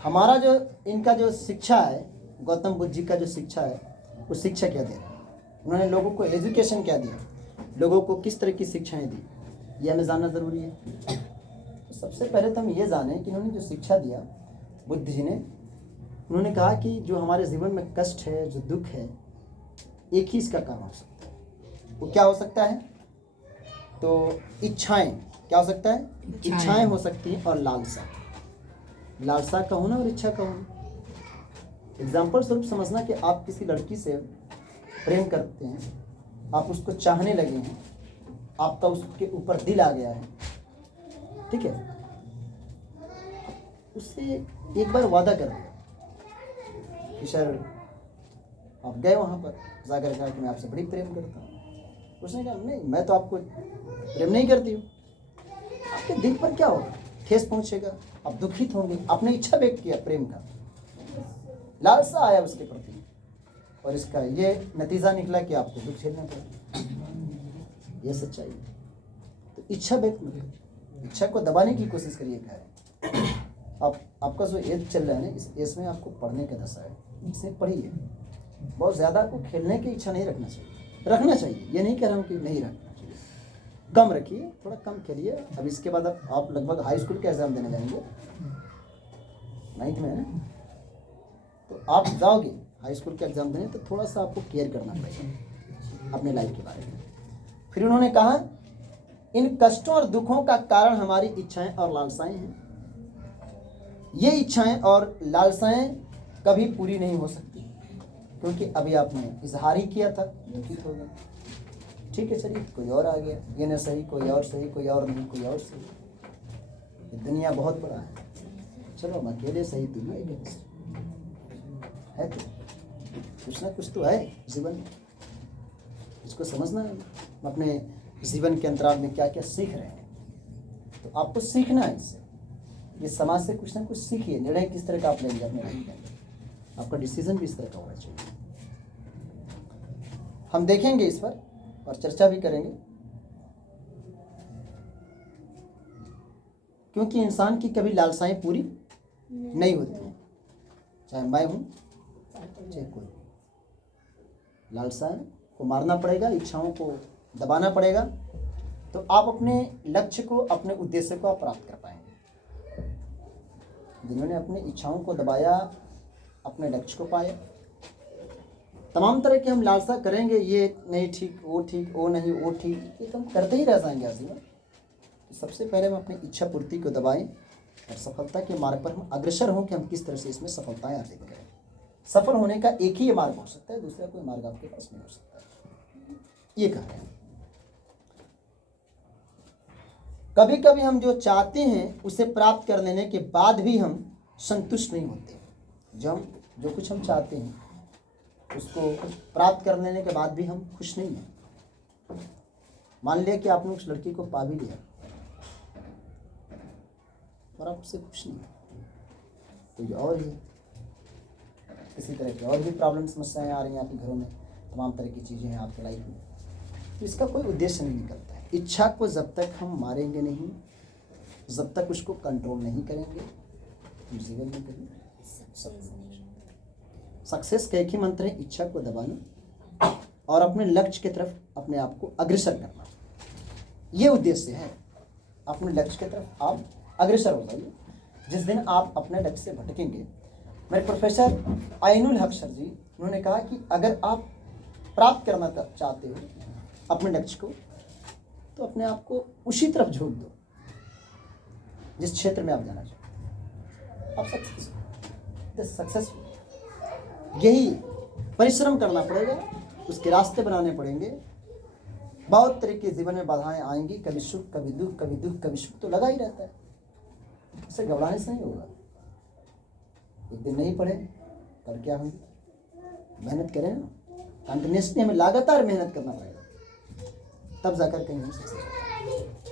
हमारा जो इनका जो शिक्षा है, गौतम बुद्ध जी का जो शिक्षा है, वो शिक्षा क्या दे रहा है? उन्होंने लोगों को एजुकेशन क्या दिया, लोगों को किस तरह की शिक्षाएं दी, ये हमें जानना ज़रूरी है। तो सबसे पहले तो हम ये जानें कि उन्होंने जो शिक्षा दिया बुद्ध जी ने, उन्होंने कहा कि जो हमारे जीवन में कष्ट है, जो दुख है, एक ही इसका कारण हो सकता है। वो क्या हो सकता है? तो इच्छाएं। क्या हो सकता है? इच्छाएं हो सकती हैं, और लालसा। लालसा का होना और इच्छा का होना। एग्जाम्पल स्वरूप समझना कि आप किसी लड़की से प्रेम करते हैं, आप उसको चाहने लगे हैं, आपका उसके ऊपर दिल आ गया है, ठीक है, उससे एक बार वादा कर दिया कि सर, आप गए वहाँ पर, जाकर कहा कि मैं आपसे बड़ी प्रेम करता हूँ। उसने कहा नहीं, मैं तो आपको प्रेम नहीं करती हूँ। आपके दिल पर क्या होगा? ठेस पहुँचेगा, आप दुखित होंगे। आपने इच्छा व्यक्त किया प्रेम का, लालसा आया उसके प्रति, और इसका ये नतीजा निकला कि आपको दुख झेलना पड़ा। ये सच्चाई है। तो इच्छा व्यक्त मतलब इच्छा को दबाने की कोशिश करिए। क्या है, आपका जो एज चल रहा है ना, इस एज में आपको पढ़ने का दशा है, इसमें पढ़िए। बहुत ज़्यादा आपको खेलने की इच्छा नहीं रखना चाहिए। रखना चाहिए, ये नहीं कह रहा हूँ कि नहीं रखना चाहिए, कम रखिए, थोड़ा कम खेलिए। अब इसके बाद आप लगभग हाई स्कूल का एग्ज़ाम देने जाएंगे, 9th में है ना, तो आप जाओगे हाई स्कूल का एग्ज़ाम देने, तो थोड़ा सा आपको केयर करना पड़ेगा अपने लाइफ के बारे में। फिर उन्होंने कहा, इन कष्टों और दुखों का कारण हमारी इच्छाएं और लालसाएं हैं। ये इच्छाएं और लालसाएं कभी पूरी नहीं हो सकती, क्योंकि अभी आपने इजहार ही किया था, दुखित हो गए। ठीक है, चलिए कोई और आ गया, ये न सही, कोई और सही, कोई और नहीं, कोई और सही। ये दुनिया बहुत बड़ा है, चलो हम अकेले सही, दुनिया है, तो कुछ ना कुछ तो है जीवन में, इसको समझना है। अपने जीवन के अंतराल में क्या क्या सीख रहे हैं, तो आपको सीखना है इससे। इस समाज से कुछ ना कुछ सीखिए। निर्णय किस तरह का आप लेंगे अपने लाइफ में, आपका डिसीजन भी इस तरह का होना चाहिए। हम देखेंगे इस पर और चर्चा भी करेंगे, क्योंकि इंसान की कभी लालसाएं पूरी नहीं होती हैं, चाहे मैं हूं चाहे कोई। लालसाएं को मारना पड़ेगा, इच्छाओं को दबाना पड़ेगा, तो आप अपने लक्ष्य को, अपने उद्देश्य को आप प्राप्त कर पाएंगे। जिन्होंने अपनी इच्छाओं को दबाया, अपने लक्ष्य को पाया। तमाम तरह के हम लालसा करेंगे, ये नहीं ठीक, वो ठीक, वो नहीं, वो ठीक, ये तो हम करते ही रह जाएंगे आजीवन। तो सबसे पहले हम अपनी इच्छा पूर्ति को दबाएं और सफलता के मार्ग पर हम अग्रसर हों कि हम किस तरह से इसमें सफलताएं अर्जित करें। सफल होने का एक ही ये मार्ग हो सकता है, दूसरा कोई मार्ग आपके पास नहीं हो सकता, ये कह रहे हैं। कभी कभी हम जो चाहते हैं उसे प्राप्त कर लेने के बाद भी हम संतुष्ट नहीं होते। जो कुछ हम चाहते हैं उसको प्राप्त कर लेने के बाद भी हम खुश नहीं हैं। मान लिया कि आपने उस लड़की को पा भी लिया और आप उससे खुश नहीं, कोई और ही किसी तरह की और भी प्रॉब्लम, समस्याएं आ रही हैं आपके घरों में, तमाम तरह की चीज़ें हैं आपके लाइफ में, तो इसका कोई उद्देश्य नहीं निकलता है। इच्छा को जब तक हम मारेंगे नहीं, जब तक उसको कंट्रोल नहीं करेंगे, हम जीवन में कभी सक्सेस का एक ही मंत्र है, इच्छा को दबाना और अपने लक्ष्य की तरफ अपने आप को अग्रसर करना। ये उद्देश्य है। अपने लक्ष्य की तरफ आप अग्रसर हो जाइए। जिस दिन आप अपने लक्ष्य से भटकेंगे, मेरे प्रोफेसर आइनुल हक सर जी, उन्होंने कहा कि अगर आप प्राप्त करना चाहते हो अपने लक्ष्य को, तो अपने आप को उसी तरफ झोंक दो जिस क्षेत्र में आप जाना चाहते हो। आप सक्सेसफुल, यही परिश्रम करना पड़ेगा, उसके रास्ते बनाने पड़ेंगे। बहुत तरह के जीवन में बाधाएं आएंगी, कभी सुख, कभी दुख, कभी दुख, कभी सुख, तो लगा ही रहता है। इसे घबराने से नहीं होगा। एक दिन नहीं पढ़े, कल क्या होगी? मेहनत करें ना, कंटिन्यूसली हमें लगातार मेहनत करना पड़ेगा, तब जाकर कहीं हम सक्सेस होंगे।